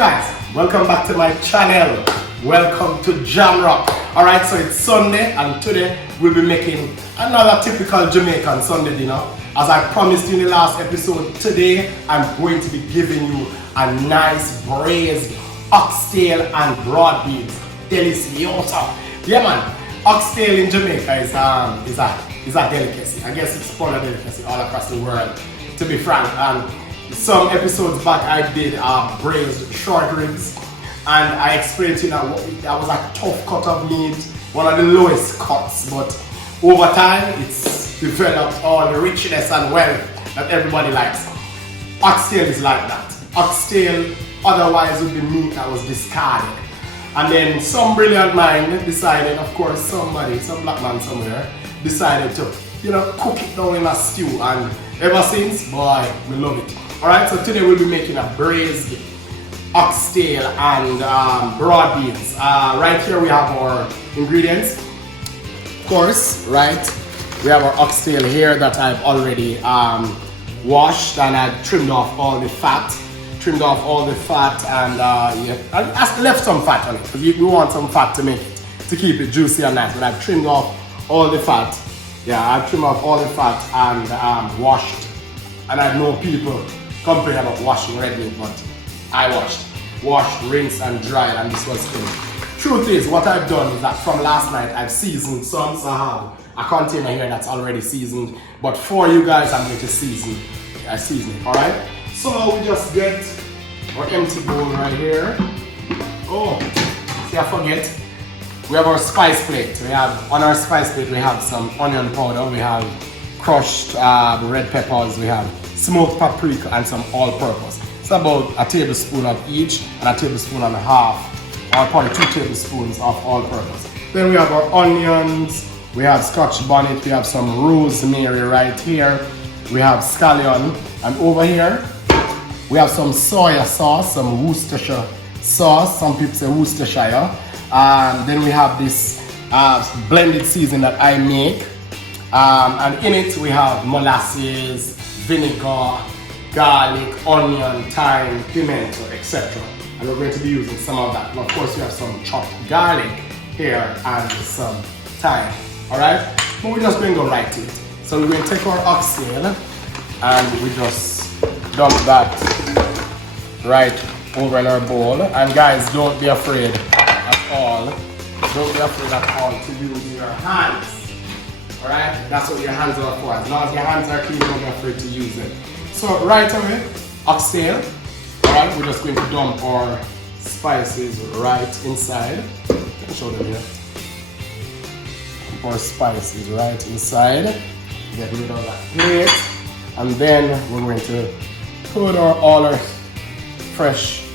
guys, welcome back to my channel. Welcome to Jam Rock. Alright, so it's Sunday and today we'll be making another typical Jamaican Sunday dinner. As I promised you in the last episode, today I'm going to be giving you a nice braised oxtail and broad beans. Delicioso. Yeah man, oxtail in Jamaica is a delicacy. I guess it's called a delicacy all across the world, to be frank. And some episodes back I did braised short ribs, and I explained to you that was a tough cut of meat, one of the lowest cuts, but over time it's developed all the richness and wealth that everybody likes. Oxtail is like that. Oxtail otherwise would be meat that was discarded. And then some brilliant mind decided, of course some black man somewhere, decided to, cook it down in a stew, and ever since, boy, we love it. Alright, so today we'll be making a braised oxtail and broad beans. Right here we have our ingredients. Of course, right, we have our oxtail here that I've already washed, and I've trimmed off all the fat. And I left some fat on it because we want some fat to make it, to keep it juicy and nice. But I've trimmed off all the fat. Yeah, I've trimmed off all the fat and washed. And I know people complain about washing red meat, but I washed, rinsed and dried, and this was finished. Truth is, what I've done is that from last night I've seasoned some, so I have a container here that's already seasoned, but for you guys I'm going to season it, alright? So we just get our empty bowl right here. Oh, see, I forget. We have our spice plate. On our spice plate we have some onion powder, we have crushed red peppers, we have smoked paprika, and some all-purpose. It's about a tablespoon of each and a tablespoon and a half, or probably 2 tablespoons of all-purpose. Then we have our onions, we have scotch bonnet, we have some rosemary right here, we have scallion, and over here we have some soya sauce, some Worcestershire sauce, some people say Worcestershire. Then we have this blended seasoning that I make, and in it we have molasses, vinegar, garlic, onion, thyme, pimento, etc. And we're going to be using some of that. And of course we have some chopped garlic here and some thyme. Alright? But we're just going to go right to it. So we're going to take our oxtail and we just dump that right over in our bowl. And guys, don't be afraid at all. Don't be afraid at all to use your hands. Alright? That's what your hands are for. As long as your hands are clean, don't be afraid to use them. So right away, oxtail. Alright, we're just going to dump our spices right inside. Let me show them here. Dump our spices right inside. Get rid of that plate. And then we're going to put all our fresh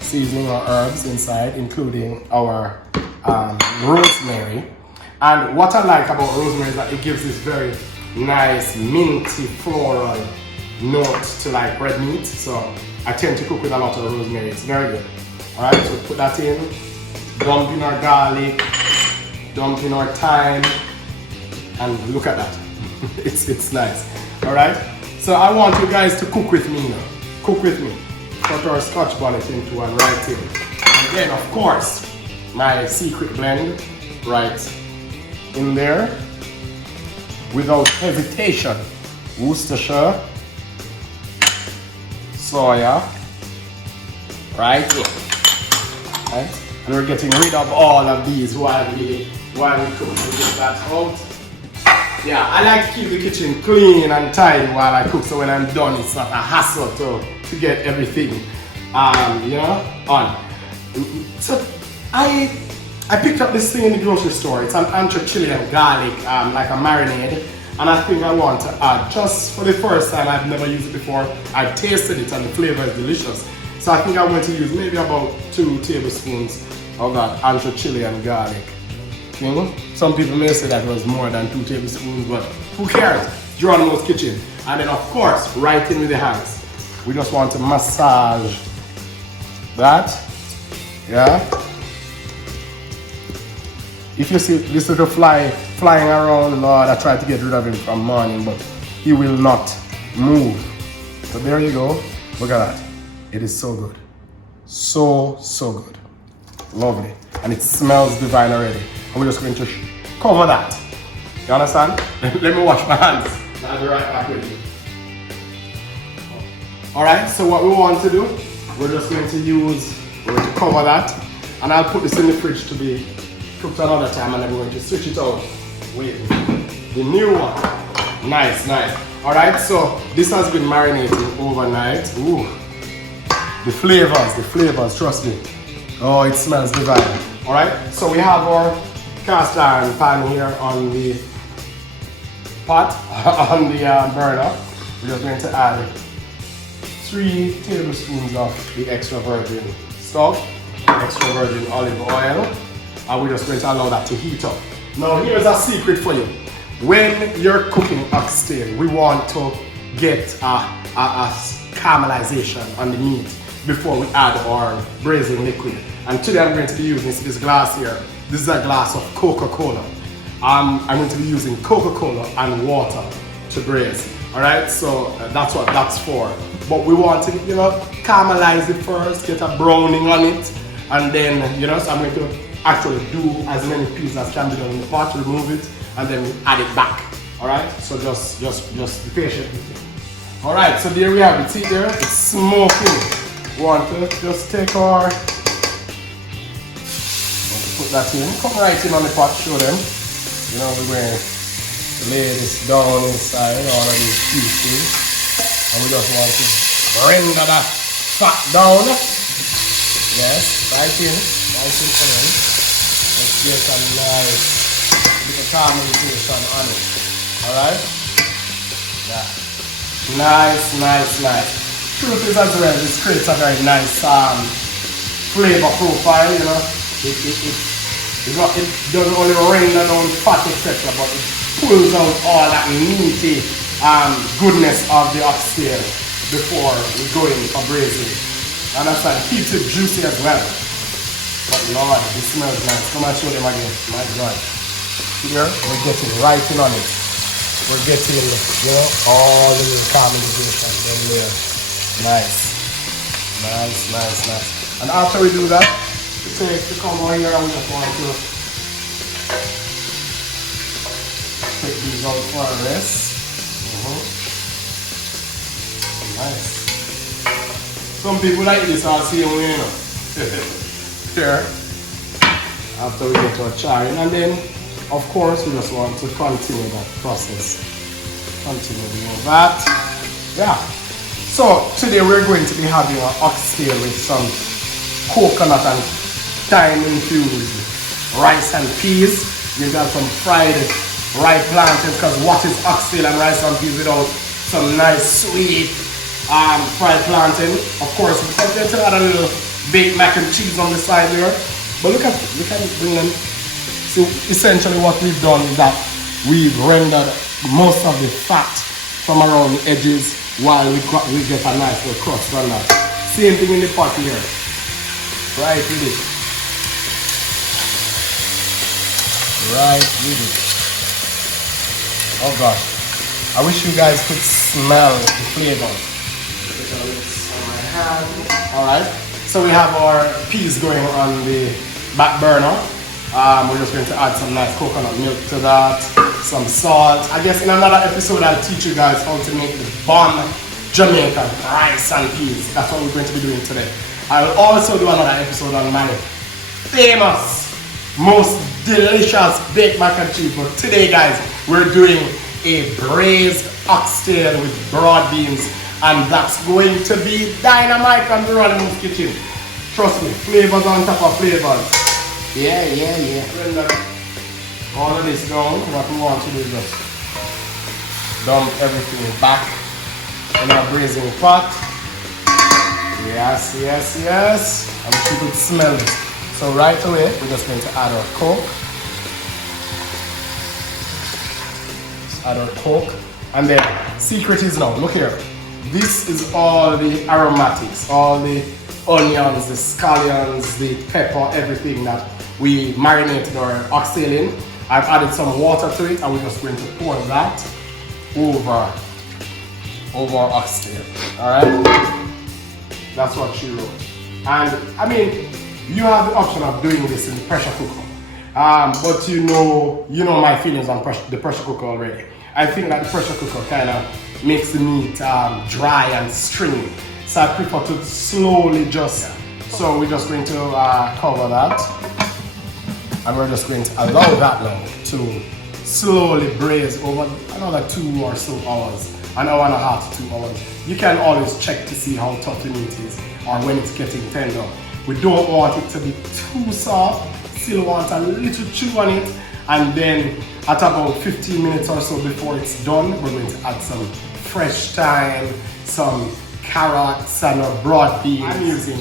seasoning or herbs inside, including our rosemary. And what I like about rosemary is that it gives this very nice minty floral note to like red meat. So I tend to cook with a lot of rosemary. It's very good. Alright, so put that in, dump in our garlic, dump in our thyme, and look at that. it's nice. Alright, so I want you guys to cook with me now. Cook with me. Put our scotch bonnet into one right in. And then of course, my secret blend right in there. Without hesitation. Worcestershire, soya, right in. Right? And we're getting rid of all of these while we cook. We get that out. Yeah, I like to keep the kitchen clean and tidy while I cook, so when I'm done it's not a hassle to get everything on. So I picked up this thing in the grocery store. It's an ancho chili and garlic, like a marinade, and I think I want to add, just for the first time, I've never used it before. I've tasted it and the flavor is delicious. So I think I'm going to use maybe about 2 tablespoons of that ancho chili and garlic. Some people may say that was more than 2 tablespoons, but who cares? Jeronimos kitchen. And then of course, right in with the hands. We just want to massage that. Yeah. If you see this little fly flying around, Lord, I tried to get rid of him from morning, but he will not move. So there you go. Look at that. It is so good. So good. Lovely. And it smells divine already. And we're just going to cover that. You understand? Let me wash my hands. I'll be right back with you. Alright, so what we want to do, we're just going to cover that. And I'll put this in the fridge to be cooked another time, and then we're going to switch it out with the new one. Nice. Alright, so this has been marinating overnight. Ooh. The flavors, trust me. Oh, it smells divine. Alright, so we have our cast iron pan here on the pot, on the burner. We're just going to add 3 tablespoons of the extra virgin stuff, extra virgin olive oil, and we're just going to allow that to heat up. Now here's a secret for you. When you're cooking oxtail, we want to get a caramelization on the meat before we add our braising liquid. And today I'm going to be using this glass here. This is a glass of Coca-Cola. I'm going to be using Coca-Cola and water to braise. Alright, so that's what that's for. But we want to, caramelize it first, get a browning on it, and then, so I'm going to actually do as many pieces as can be done in the pot, remove it, and then add it back. Alright, so just be patient with it. Alright, so there we have it. See there? It's smoking. We want to just take our, put that in, come right in on the pot, show them. We're going to lay this down inside all of these pieces. And we just want to render that fat down. Yes, right in for them. Let's get a nice little caramelization on it. Alright? Yeah. Nice. Truth is as well, this creates a very nice flavor profile, It doesn't only render down fat, etc., but it pulls out all that meaty goodness of the oxtail before we go in for braising. And that's like keeps it juicy as well. But Lord, it smells nice. Come and show them again. My God. Here, we're getting right in on it. We're getting, all the caramelization in there. Nice. And after we do that, we take the combo here and we just want to take these out for a rest. Nice. Some people like this all same way, Here. After we get our charring, and then of course we just want to continue that process. Continue doing that. Yeah. So today we're going to be having an oxtail with some coconut and thyme infused rice and peas. We've got some fried ripe plantains, because what is oxtail and rice and peas without some nice sweet fried plantain? Of course, we're going to add a little baked mac and cheese on the side there. But look at it brilliant. So essentially what we've done is that we've rendered most of the fat from around the edges while we get a nice little crust on that. Same thing in the pot here. Right with it. Oh gosh. I wish you guys could smell the flavor. Alright. So we have our peas going on the back burner. We're just going to add some nice coconut milk to that, some salt. I guess in another episode I'll teach you guys how to make the bomb Jamaican rice and peas. That's what we're going to be doing today. I will also do another episode on my famous, most delicious baked mac and cheese. But today, guys, we're doing a braised oxtail with broad beans, and that's going to be dynamite from Jeronimos kitchen. Trust me, flavors on top of flavors. Yeah. Render all of this down. What we want to do is just dump everything back in our braising pot. Yes. And keep it smelling. So right away, we're just going to add our Coke. Just add our Coke. And then, secret is now, look here. This is all the aromatics, all the onions, the scallions, the pepper, everything that we marinated our oxtail in. I've added some water to it, and we're just going to pour that over our oxtail. Alright? That's what she wrote. And I mean, you have the option of doing this in the pressure cooker. But you know my feelings on the pressure cooker already. I think that the pressure cooker kind of makes the meat dry and stringy. So I prefer to slowly just, so we're just going to cover that. And we're just going to allow that now to slowly braise over another 2 or so hours, an hour and a half to 2 hours. You can always check to see how tough the meat is or when it's getting tender. We don't want it to be too soft, still want a little chew on it, and then at about 15 minutes or so before it's done, we're going to add some fresh thyme, some carrots and broad beans. I'm using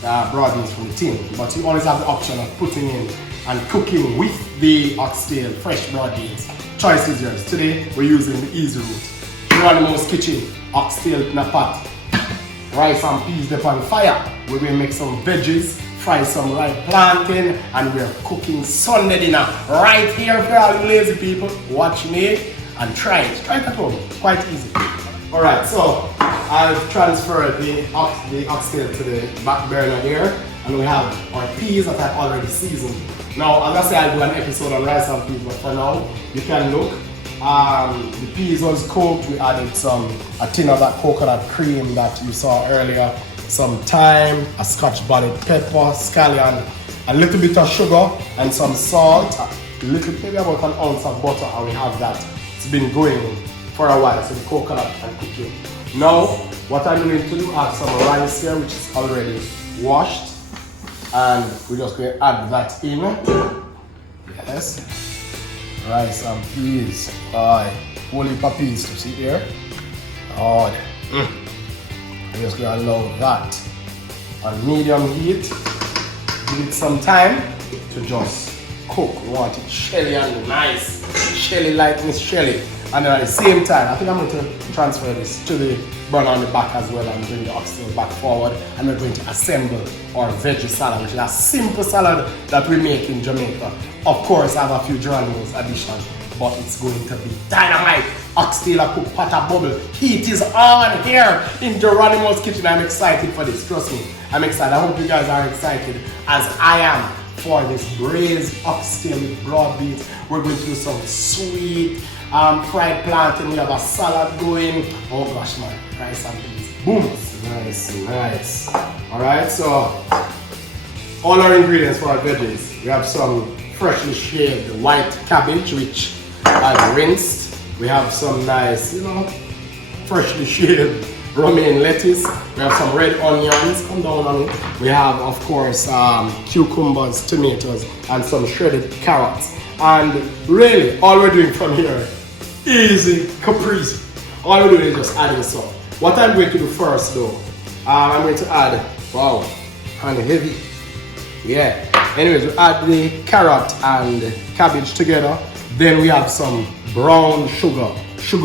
broad beans from the tin, but you always have the option of putting in and cooking with the oxtail, fresh broad beans. Choice is yours. Today we're using the easy route. Jeronimos kitchen, oxtail in a pot, rice and peas upon fire. We're going to make some veggies, fry some light plantain, and we're cooking Sunday dinner right here for all you lazy people. Watch me and try it. Try it at home. Quite easy. Alright, so I've transferred the oxtail to the back burner here, and we have our peas that I've already seasoned. Now, as I say, I'll do an episode on rice and peas, but for now, you can look. The peas was cooked. We added a tin of that coconut cream that you saw earlier, some thyme, a scotch bonnet pepper, scallion, a little bit of sugar, and some salt, maybe about an ounce of butter, and we have that. It's been going for a while, so the coconut can cook in. Now, what I'm going to do, add some rice here, which is already washed, and we're just going to add that in. Yes. Rice and peas. Whole heap of peas to see here. We're just going to allow that on medium heat. Give it some time to just cook. We want it shelly and nice. Shelly like Miss Shelly. And then at the same time, I think I'm going to transfer this to the burner on the back as well and bring the oxtail back forward. And we're going to assemble our veggie salad, which is a simple salad that we make in Jamaica. Of course, I have a few Jeronimos additions, but it's going to be dynamite. Oxtail cook pot a bubble. Heat is on here in Jeronimos kitchen. I'm excited for this. Trust me, I'm excited. I hope you guys are excited as I am for this braised oxtail with broad beans. We're going to do some sweet fried plantain. We have a salad going. Oh gosh, man, rice and peas. Boom. Nice. All right, so all our ingredients for our veggies. We have some freshly shaved white cabbage, which I've rinsed. We have some nice, freshly shaved romaine lettuce. We have some red onions, come down on it. We have, of course, cucumbers, tomatoes, and some shredded carrots. And really, all we're doing from here, easy, caprese. All we're doing is just adding salt. What I'm going to do first, though, I'm going to add, wow, kind of heavy. Yeah. Anyways, we add the carrot and cabbage together. Then we have some brown sugar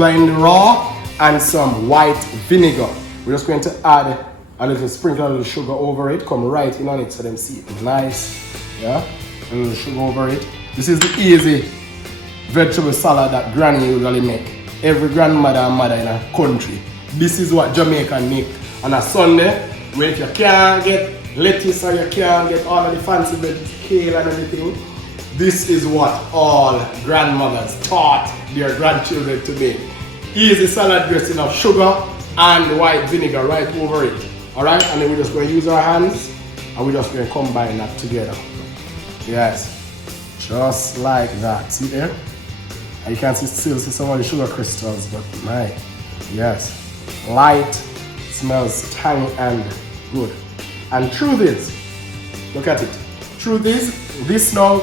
in the raw, and some white vinegar. We're just going to add a little sprinkle, a little sugar over it. Come right in on it so them see it nice. Yeah, a little sugar over it. This is the easy vegetable salad that granny usually make. Every grandmother and mother in a country. This is what Jamaican make on a Sunday, when if you can't get lettuce or you can't get all of the fancy veggies, kale and everything. This is what all grandmothers taught their grandchildren to make. Easy salad dressing of sugar and white vinegar right over it. Alright, and then we're just going to use our hands and we're just going to combine that together. Yes, just like that. See there? And you can still see some of the sugar crystals, but my, yes, light, smells tangy and good. And through this, look at it. Through this now,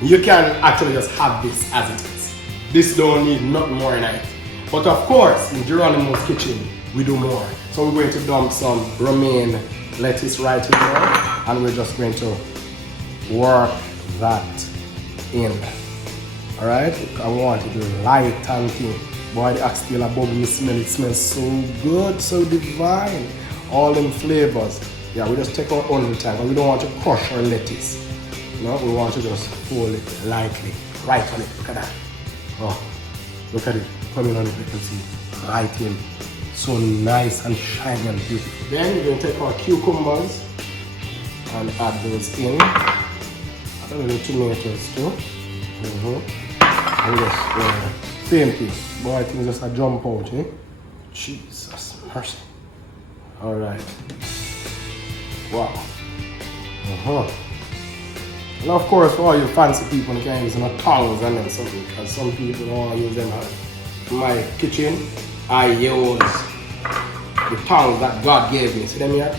you can actually just have this as it is. This don't need nothing more in it. But of course, in Jeronimos kitchen, we do more. So we're going to dump some romaine lettuce right in there, and we're just going to work that in. Alright? I want it light and thin. Boy, the oxtail above me smell, it smells so good, so divine. All them flavors. Yeah, we just take our own time, but we don't want to crush our lettuce. No, we want to just fold it lightly. Right on it, look at that. Oh, look at it, coming on it, you can see right in. So nice and shiny and beautiful. Then we're going to take our cucumbers and add those in. Add a little tomatoes too. And just same thing. Boy, things just a jump out, eh? Jesus, mercy. Alright. Wow. And of course, for all you fancy people, you can use tongs and then something, because some people don't want to use them. In my kitchen, I use the tongs that God gave me. See them here?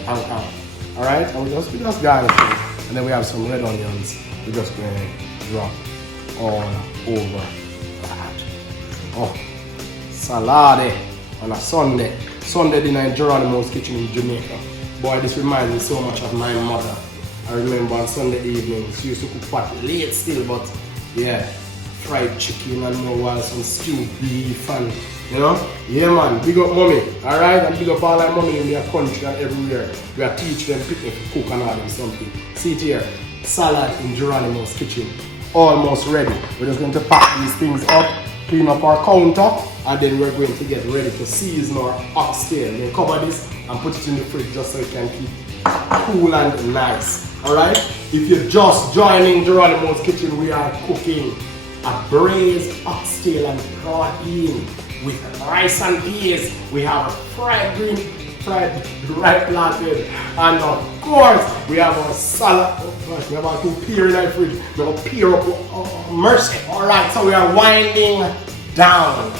Alright? And we just garnish it. And then we have some red onions. We're just going to drop all over that. Oh, salad on a Sunday. Sunday dinner in Jeronimos kitchen in Jamaica. Boy, this reminds me so much of my mother. I remember on Sunday evenings, she used to cook quite late still, but yeah, fried chicken and more while some stewed beef and, you know, yeah man, big up mommy, alright, and big up all our mommy in their country and everywhere. We are teaching them picnic to cook and all them something. See it here, salad in Jeronimos kitchen, almost ready. We're just going to pack these things up, clean up our counter, and then we're going to get ready to season our oxtail. Then cover this and put it in the fridge just so it can keep cool and nice. Alright? If you're just joining Jeronimos kitchen, we are cooking a braised oxtail and protein with rice and peas. We have a fried ripe plantain, and of course we have our salad. Oh gosh, we have our two pear in our fridge. We're gonna pear up. Oh, mercy. Alright, so we are winding down.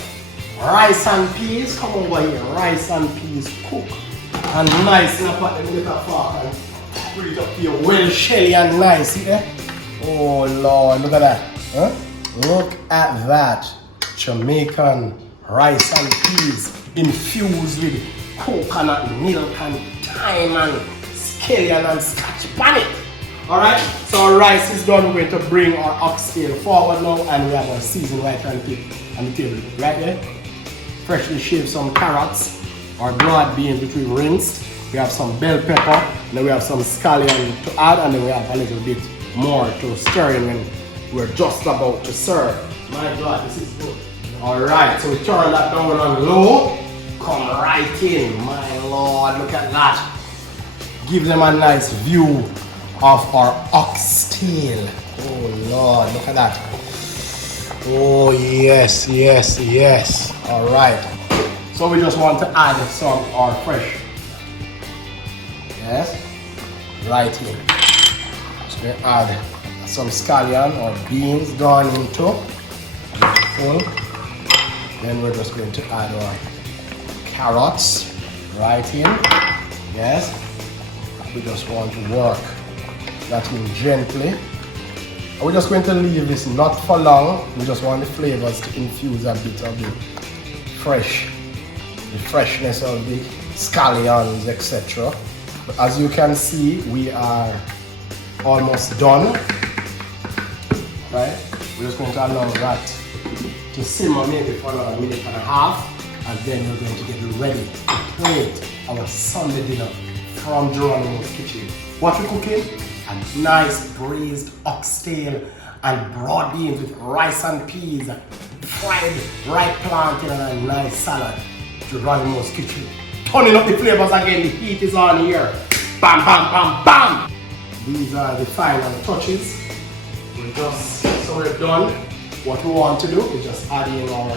Rice and peas, come over here. Rice and peas cook. And nice in a pot, let me get a fork and put it up here. Well shelly and nice, see there? Oh Lord, look at that. Huh? Look at that. Jamaican rice and peas infused with coconut milk and thyme and scallion and scotch bonnet. Alright, so our rice is done. We're going to bring our oxtail forward now, and we have our seasoned right on the table. Right there. Freshly shaved some carrots, our broad beans which we rinsed. We have some bell pepper, and then we have some scallion to add, and then we have a little bit more to stir in when we're just about to serve. My God, this is good. Alright, so we turn that down on low. Come right in, my Lord, look at that. Give them a nice view of our oxtail. Oh Lord, look at that. Oh yes, yes, yes. Alright. So we just want to add some of our fresh. Yes. Right here. So we add some scallion or beans down into full. Then we're just going to add our carrots right in. Yes. We just want to work that in gently. We're just going to leave this not for long. We just want the flavors to infuse a bit of the freshness of the scallions, etc. But as you can see, we are almost done. Right? We're just going to allow that to simmer maybe for another minute and a half, and then we're going to get ready to plate our Sunday dinner from Jeronimos kitchen. What we're cooking? A nice braised oxtail and broad beans with rice and peas, fried ripe plantain, and a nice salad. Jeronimos kitchen. Turning up the flavors again, the heat is on here. Bam, bam, bam, bam! These are the final touches. So we're done. What we want to do is just add in our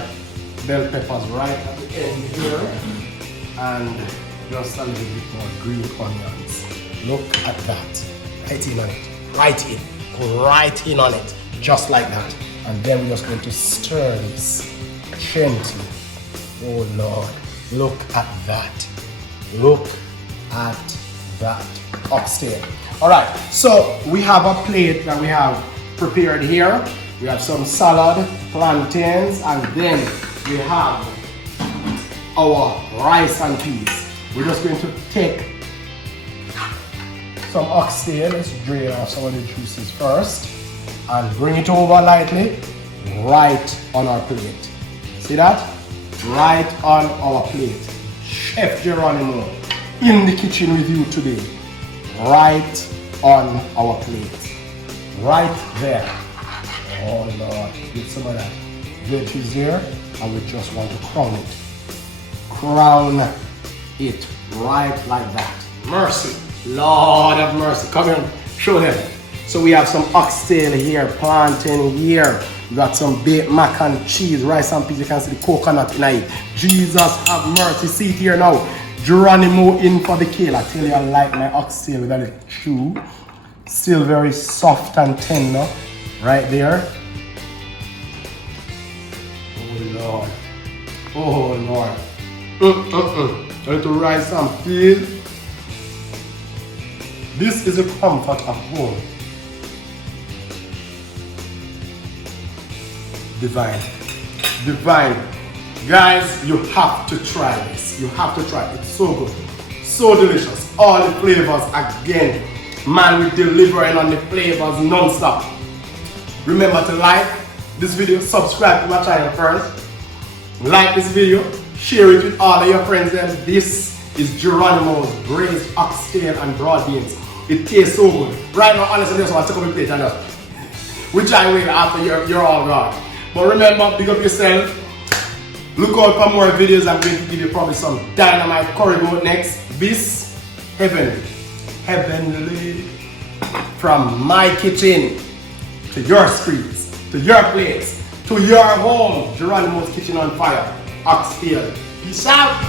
bell peppers right at the end here, and just a little bit more green onions. Look at that. Right in on it. Right in on it. Just like that. And then we're just going to stir this gently. Oh Lord. Look at that. Look at that oxtail. Alright, so we have a plate that we have prepared here. We have some salad, plantains, and then we have our rice and peas. We're just going to take some oxtail. Let's drain off some of the juices first and bring it over lightly right on our plate. See that? Right on our plate. Chef Jeronimo in the kitchen with you today. Right on our plate. Right there. Oh Lord, get some of that veggies here, and we just want to crown it. Crown it right like that. Mercy. Lord have mercy. Come here, show them. So we have some oxtail here, plantain here. We got some baked mac and cheese, rice and peas. You can see the coconut in it. Jesus have mercy. See it here now. Jeronimo in for the kill. I tell you, I like my oxtail with a little chew. Still very soft and tender. Right there. Oh Lord. Oh Lord. A little rice and peas. This is a comfort of home. Divine. Divine. Guys, you have to try this. You have to try it. It's so good. So delicious. All the flavors again. Man, we're delivering on the flavors non-stop. Remember to like this video, subscribe to my channel first. Like this video, share it with all of your friends. And this is Jeronimos braised oxtail and broad beans. It tastes so good. Right now, honestly, I just want to take up a plate and just which I will after you're all gone. But remember, pick up yourself. Look out for more videos. I'm going to give you probably some dynamite curry goat next. This heavenly, from my kitchen to your streets, to your place, to your home. Jeronimos Kitchen on Fire. Oxtail. Peace out.